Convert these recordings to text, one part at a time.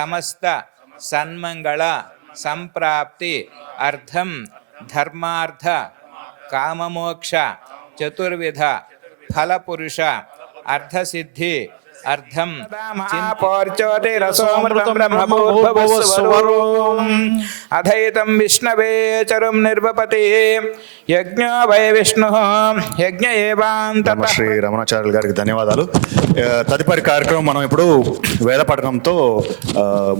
సమస్త సన్మంగళ సంప్రాప్తి అర్థం ధర్మార్థ కామమోక్ష చతుర్విధ ఫలపురుష అర్థసిద్ధి అర్థం అధైతం విష్ణవే చరుం నిర్వపతి యజ్ఞో వై విష్ణు యజ్ఞ ఏవాంత. శ్రీ రమణాచార్యులు గారికి ధన్యవాదాలు. తదుపరి కార్యక్రమం మనం ఇప్పుడు వేద పఠనంతో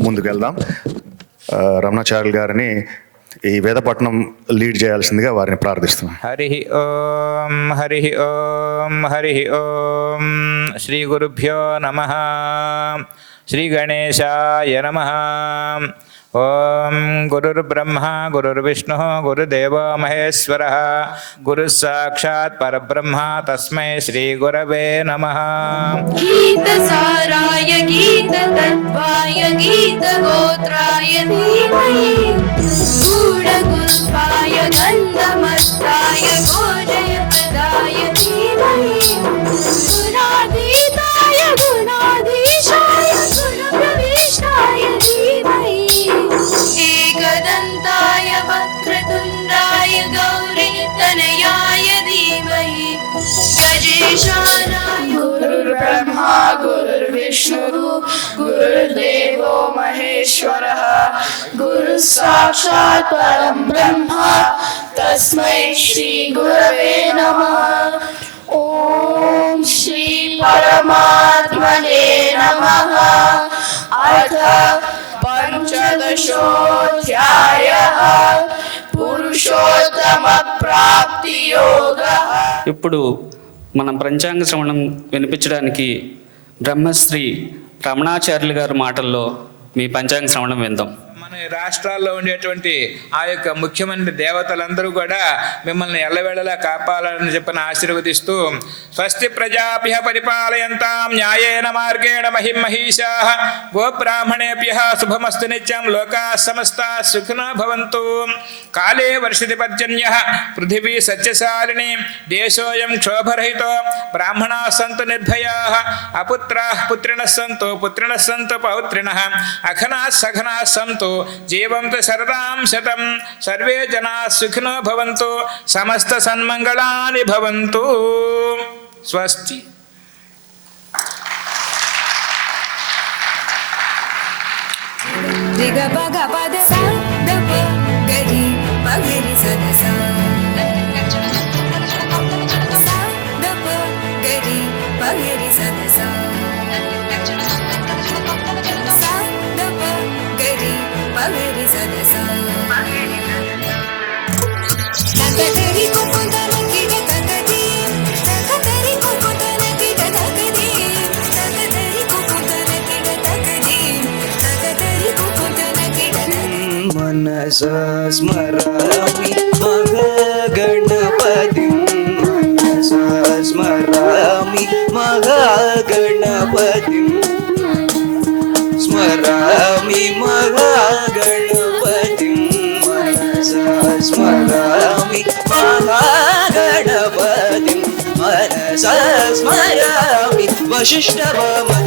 ముందుకెళ్దాం. రమణాచార్యులు గారిని ఈ వేదపట్నం లీడ్ చేయాల్సిందిగా వారిని ప్రార్థిస్తున్నాం. హరి ఓం హరి ఓం హరి ఓం. శ్రీ గురుభ్యో నమః. శ్రీ గణేశాయ నమః. ఓం గురుర్బ్రహ్మ గురుర్విష్ణు గురుదేవో మహేశ్వరః గురుః సాక్షాత్ పరబ్రహ్మ తస్మై శ్రీ గురవే నమః. గీతసారాయ గీతతత్వాయ గీతగోత్రాయ ధీమహి గూఢగుల్పాయ గంధమస్తాయ గోజయప్రదాయ ధీమహి గుణాతీతాయ గుణాధీశాయ గుణప్రవిష్టాయ ధీమహి एकदन्ताय वक्रतुण्डाय गौरीतनयाय धीमहि गजेशानाय गुरुर्ब्रह्मा गुरुर्विष्णुः गुरुर्देवो महेश्वरः गुरुः साक्षात् परं ब्रह्म तस्मै श्री गुरवे नमः. ॐ श्री परमात्मने नमः. अथ పంచదశోధ్యాయః పురుషోత్తమ ప్రాప్తి యోగః. ఇప్పుడు మనం పంచాంగ శ్రవణం వినిపించడానికి బ్రహ్మశ్రీ రమణాచార్యులు గారి మాటల్లో మీ పంచాంగ శ్రవణం విందాం. మన రాష్ట్రాల్లో ఉండేటువంటి ఆ యొక్క ముఖ్యమైన దేవతలందరూ కూడా మిమ్మల్ని ఎల్లవేళలా కాపాడాలని చెప్పని ఆశీర్వదిస్తూ స్వస్తి ప్రజాభ్య పరిపాలయంతాం న్యాయేన మార్గేణ మహిమహీషాః గోబ్రాహ్మణేభ్యః శుభమస్తు నిత్యం లోకాః సమస్తాః సుఖినో భవంతు. కాలే వర్షతి పర్జన్యః పృథివీ సత్యశాలిని దేశోయం క్షోభరహితో బ్రాహ్మణాః సంతు నిర్భయాః అపుత్రాః పుత్రిణః సంతు పుత్రిణః సంతు పౌత్రిణః అఘనాః సఘనాః సంతు జీవంతు శరదాం శతం సర్వే జనాః సుఖినో భవంతు సమస్త సన్మంగళాని భవంతు. స్వస్తి. మనసా స్మరామి మహాగణపతిం మనసా స్మరామి మహాగణపతిం స్మరామి మహాగణపతిం మనసా స్మరామి మహాగణపతిం మనసా స్మరామి వశిష్ఠవామన.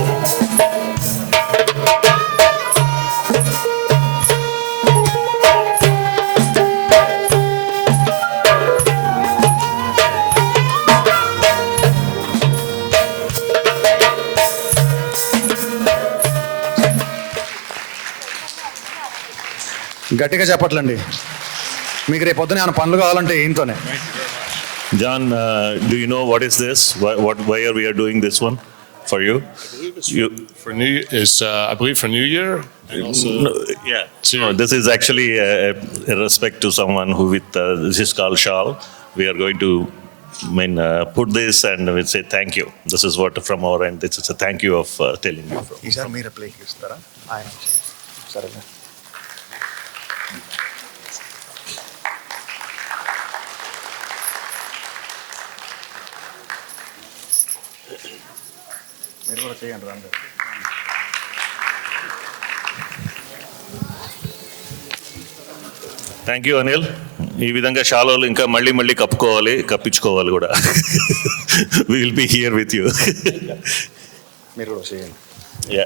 గట్టిగా చెప్పట్లండి. మీకు రేపు పొద్దున ఏమైనా పనులు కావాలంటే ఏంతోనే. John, do you know what is this? Why are we doing this one for you? For New is I believe for New Year. And also No, this is actually a respect to someone who this is called shawl. We are going to put this and we'll say thank you. This is what from our end. This is a thank you of telling you from. ఈసారి మీరు ప్లేకి ఇస్తారా? ఆయన సరే. మీరు కూడా చేయండి రండి. Thank you Anil. ఈ విధంగా షాలోలు ఇంకా మళ్ళీ కప్పించుకోవాలి కూడా. We will be here with you. మీరు కూడా చేయండి. యా.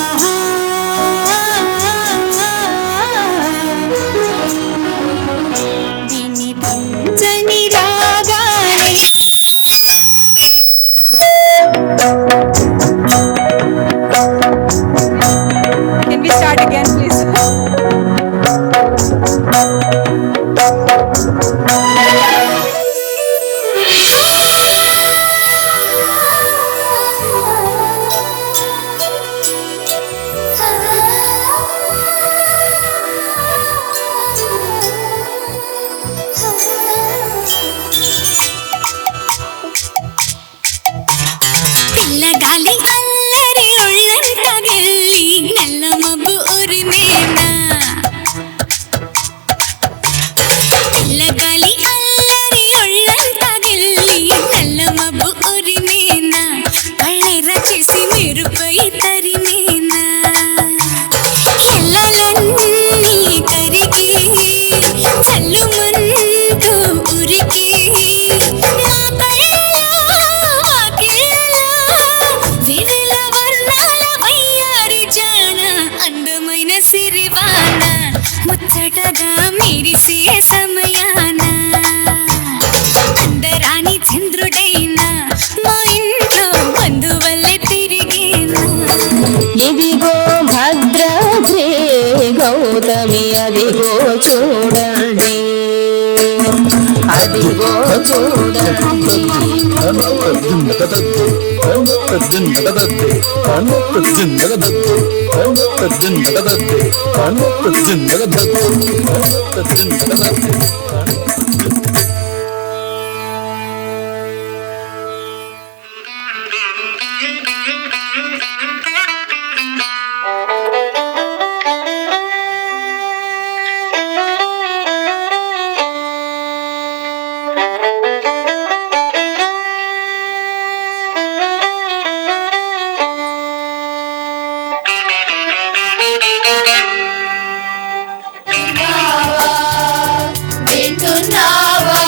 వింటున్నావా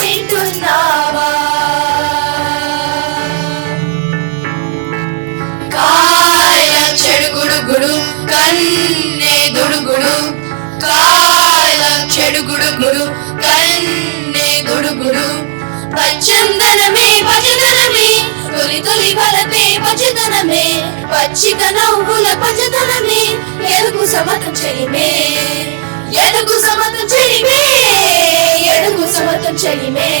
వింటున్నావా కాయల చెడుగుడుగుడు కన్నే దుడుగుడు కాయల చెడుగుడుగుడు కన్నే దుడుగుడు పచ్చందనమే పచ్చదనమే తొలి తొలి బలపే పచ్చదనమే పచ్చిక నవ్వుల పచ్చదనమే ఎరుగు సమతం చెలిమే ఎడుగు సమతం చెలిమే ఎడుగు సమతం చెలిమే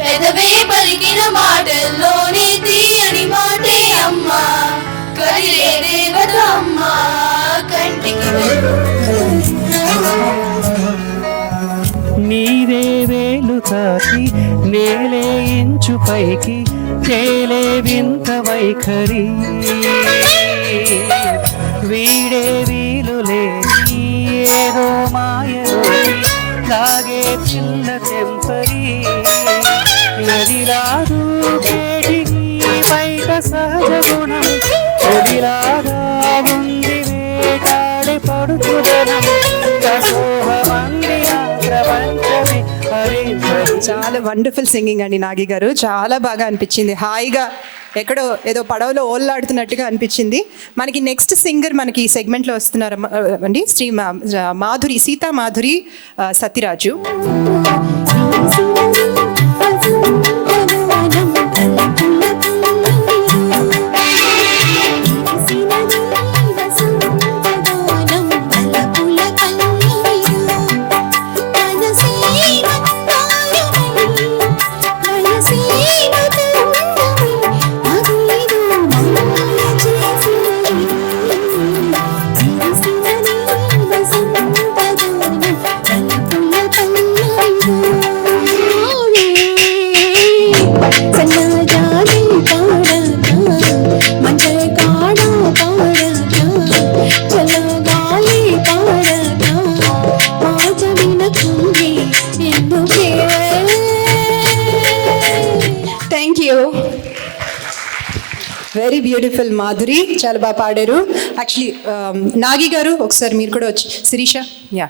పెదవే పలికిన మాటల్లోనే తీయని మాటే అమ్మా కదిలే దేవత అమ్మా కంటికి నీదే వేలు తాకి నేలే ఇంచు పైకి తేలే వింత వైఖరి వీడే వీలు లేని ఏదో మాయలోకి లాగే పిల్ల తెంపరి నదిలాదు కేటికి బయట సహజ గుణం నదిలాగా ఉంది వేటాడే పడుతుదనం కసోహమందిన ప్రపంచమే హరించరి. చాలా వండర్ఫుల్ సింగింగ్ అండి నాగి గారు, చాలా బాగా అనిపించింది. హాయిగా ఎక్కడో ఏదో పడవలో ఓళ్ళాడుతున్నట్టుగా అనిపించింది. మనకి నెక్స్ట్ సింగర్ మనకి ఈ సెగ్మెంట్లో వస్తున్నారు అండి, శ్రీ మాధురి, సీతా మాధురి సత్యరాజు. వెరీ బ్యూటిఫుల్ మాధురి, చాలా బాగా పాడారు. యాక్చువల్లీ నాగి గారు ఒకసారి మీరు కూడా వచ్చి, Shirisha, yeah,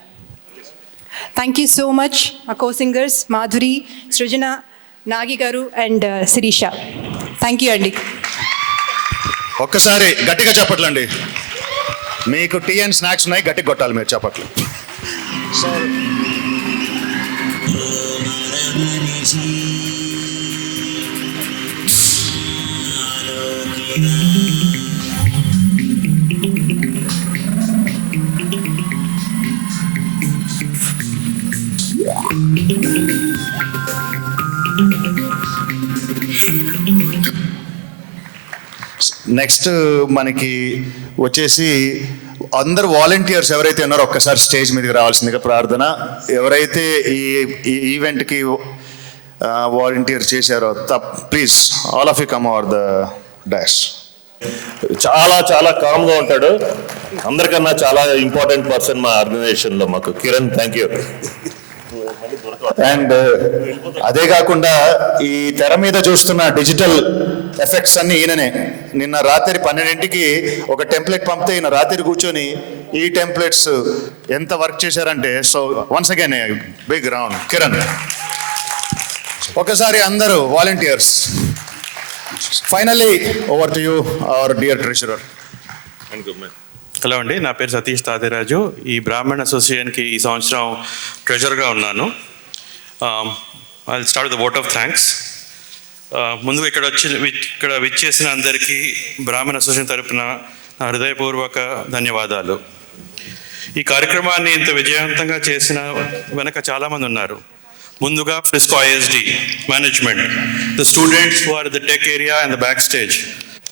thank you so much. మా co singers Madhuri, Srujana, Nagi garu and Sirisha, thank you అండి. ఒక్కసారి గట్టిగా చెప్పట్లండి. మీకు టీ అండ్ స్నాక్స్ ఉన్నాయి, గట్టిగా కొట్టాలి మీరు చెప్పట్లు. సో నెక్స్ట్ మనకి వచ్చేసి అందరు వాలంటీర్స్ ఎవరైతే ఉన్నారో ఒక్కసారి స్టేజ్ మీదకి రావాల్సిందిగా ప్రార్థన. ఎవరైతే ఈ ఈవెంట్కి వాలంటీర్ చేశారో please all of you come over the dash. చాలా చాలా కామ్గా ఉంటాడు. అందరికన్నా చాలా ఇంపార్టెంట్ పర్సన్ మా ఆర్గనైజేషన్లో మాకు కిరణ్. Thank you. అండ్ అదే కాకుండా ఈ తెర మీద చూస్తున్న డిజిటల్ ఎఫెక్ట్స్ అన్ని ఈయననే. నిన్న రాత్రి 12ంటికి ఒక టెంప్లెట్ పంపితే ఈయన రాత్రి కూర్చొని ఈ టెంప్లెట్స్ ఎంత వర్క్ చేశారంటే, so once again big round Kiran. ఒకసారి అందరూ volunteers. Finally over to you our dear treasurer. Hello అండి, నా పేరు సతీష్ తాతిరాజు. ఈ బ్రాహ్మణ్ అసోసియేషన్కి ఈ సంవత్సరం ట్రెజర్గా ఉన్నాను. I start the vote of thanks. ముందుగా ఇక్కడ విచ్చేసిన అందరికీ బ్రాహ్మణ్ అసోసియేషన్ తరపున నా హృదయపూర్వక ధన్యవాదాలు. ఈ కార్యక్రమాన్ని ఇంత విజయవంతంగా చేసిన వెనక చాలామంది ఉన్నారు. ముందుగా Frisco ISD management, the students who are the tech area and the back stage,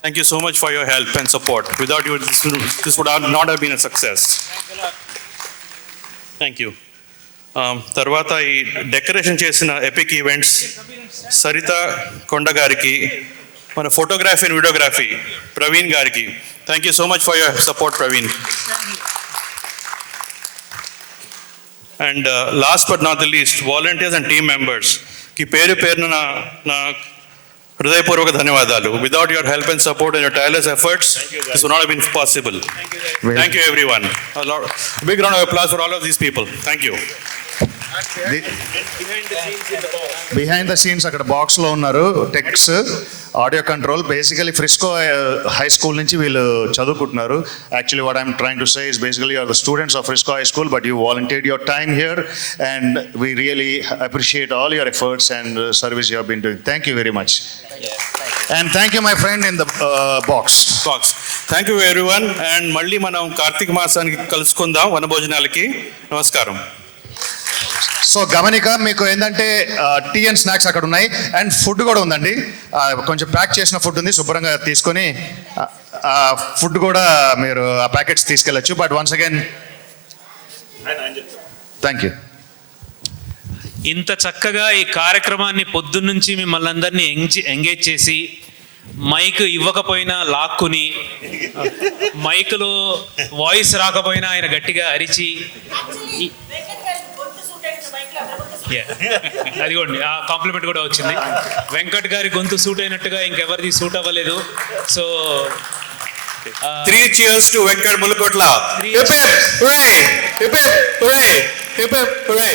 thank you so much for your help and support. Without you this would not have been a success. Thank you. తర్వాత ఈ decoration చేసిన epic events Saritha కొండ గారికి, మన photography and videography Praveen గారికి, thank you so much for your support Praveen. And last but not the least volunteers and team మెంబర్స్కి పేరు పేరున నా హృదయపూర్వక ధన్యవాదాలు. Without your help and support and your tireless efforts this would not have been possible. Thank you everyone. A big round of applause for all of these people. Thank you. Behind the scenes అక్కడ బాక్స్లో ఉన్నారు techs, audio control. Basically Frisco high school నుంచి వీళ్ళు చదువుకుంటున్నారు. Actually what I'm trying to say is basically you're the students of Frisco high school, but you volunteered your time here and we really appreciate all your efforts and service you have been doing. Thank you very much. And thank you my friend in the box. Thank you everyone. And మళ్ళీ మనం కార్తీక మాసానికి కలుసుకుందాం వనభోజనాలకి. నమస్కారం. So గమనిక, మీకు ఏంటంటే tea and snacks అక్కడ ఉన్నాయి అండ్ ఫుడ్ కూడా ఉందండి. కొంచెం ప్యాక్ చేసిన ఫుడ్ ఉంది, శుభ్రంగా తీసుకొని ఫుడ్ కూడా మీరు ఆ ప్యాకెట్స్ తీసుకెళ్ళచ్చు. But once again thank you. ఇంత చక్కగా ఈ కార్యక్రమాన్ని పొద్దున్నుంచి మిమ్మల్ని అందరినీ ఎంగేజ్ చేసి, మైక్ ఇవ్వకపోయినా లాక్కుని, మైకులో వాయిస్ రాకపోయినా ఆయన గట్టిగా అరిచి, అదిగోండి ఆ కాంప్లిమెంట్ కూడా వచ్చింది. వెంకట్ గారి గొంతు సూట్ అయినట్టుగా ఇంకెవరిది సూట్ అవ్వలేదు. So 3 cheers to Venkat Mulukotla. Hip hip hooray! Hip hip hooray! Hip hip hooray!